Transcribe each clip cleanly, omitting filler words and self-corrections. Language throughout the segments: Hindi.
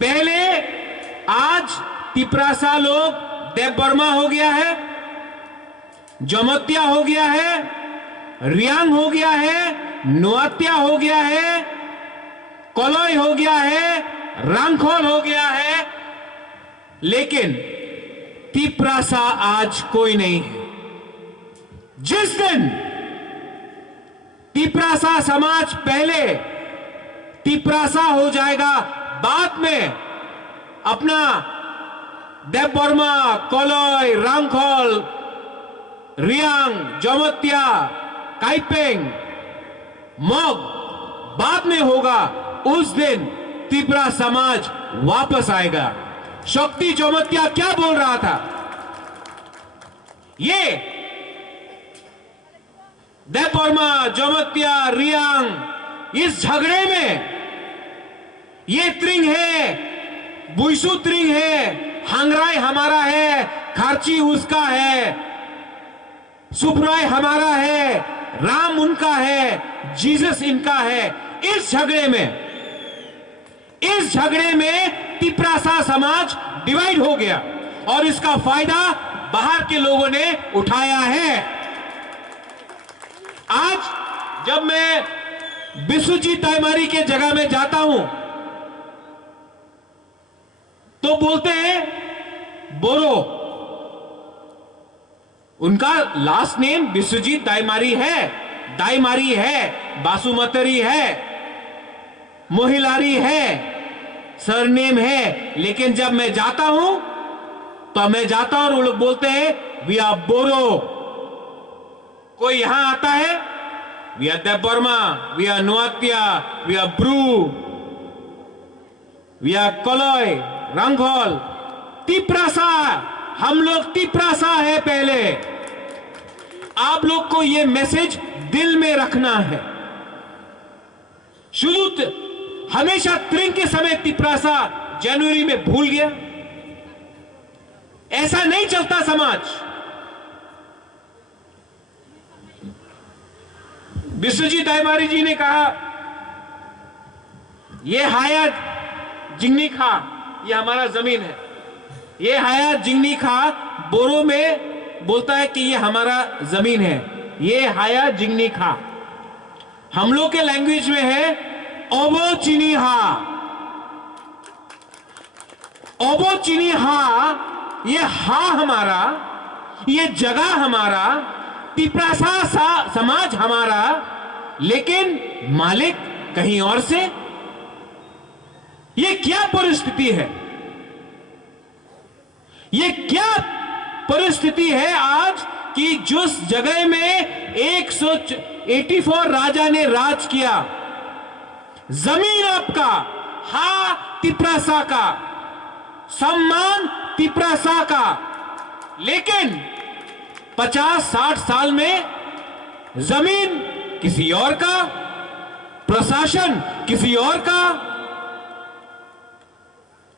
पहले आज तिपरासा लोग देवबर्मा हो गया है, जमोतिया हो गया है, रियांग हो गया है, नुआत्या हो गया है, कोलोई हो गया है, रांगखोल हो गया है, लेकिन तिपरासा आज कोई नहीं है। जिस दिन तिपरासा समाज पहले तिपरासा हो जाएगा, बाद में अपना देवबर्मा, कोलोई, रांगखोल, रियांग, जमोतिया, काइपेंग, मोग बाद में होगा, उस दिन तिपरा समाज वापस आएगा। शक्ति जमोतिया क्या बोल रहा था? ये देवबर्मा, जमोतिया, रियांग, इस झगड़े में ये त्रिंग है, बुइसु त्रिंग है, हांगराय हमारा है, खारची उसका है, सुपराय हमारा है, राम उनका है, जीसस इनका है। इस झगड़े में तिपरासा समाज डिवाइड हो गया और इसका फायदा बाहर के लोगों ने उठाया है। आज जब मैं बिसुजी ताइमारी के जगह में जाता हूं तो बोलते हैं बोरो। उनका लास्ट नेम बिस्वजीत दाईमारी है, बासुमतरी है, मोहिलारी है, सरनेम है। लेकिन जब मैं जाता हूं तो मैं जाता हूं और वो लोग बोलते हैं वी आर बोरो। कोई यहां आता है we are Debbarma, we are Noatia, we are Bru, we are Koloi, Rangkhol, Tiprasa. हम लोग तिपरासा है। पहले आप लोग को यह मैसेज दिल में रखना है। शुरू हमेशा त्रिंग के समय तिपरासा जनवरी में भूल गया, ऐसा नहीं चलता समाज। बिस्वजीत दाईमारी जी ने कहा यह हाया जिंगनी खा, यह हमारा जमीन है। ये हाया जिंगनी खा बोरो में बोलता है कि ये हमारा जमीन है। ये हाया जिंगनी खा हम लोग के लैंग्वेज में है ओबो चिनी हा। ओबो चिनी हा, ये हा हमारा, ये जगह हमारा, तिपरासा समाज हमारा, लेकिन मालिक कहीं और से। ये क्या परिस्थिति है? ये क्या परिस्थिति है आज कि जिस जगह में 184 राजा ने राज किया, जमीन आपका, हा तिपरासा का, सम्मान तिपरासा का, लेकिन 50-60 साल में जमीन किसी और का, प्रशासन किसी और का।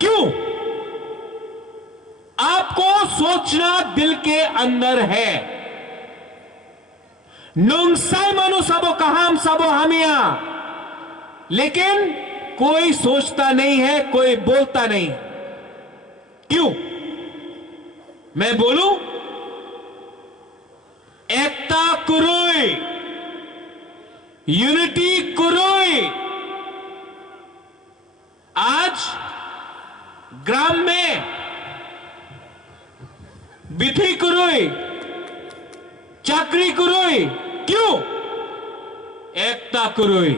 क्यों? आपको सोचना दिल के अंदर है। नुंगसाई मनु सबो कहाम सबो हमिया, लेकिन कोई सोचता नहीं है, कोई बोलता नहीं। क्यों? मैं बोलूं, एकता कुरोई, यूनिटी कुरोई। आज ग्राम में बिथी कुरोई, चाकरी कुरोई। क्यों? एकता कुरोई।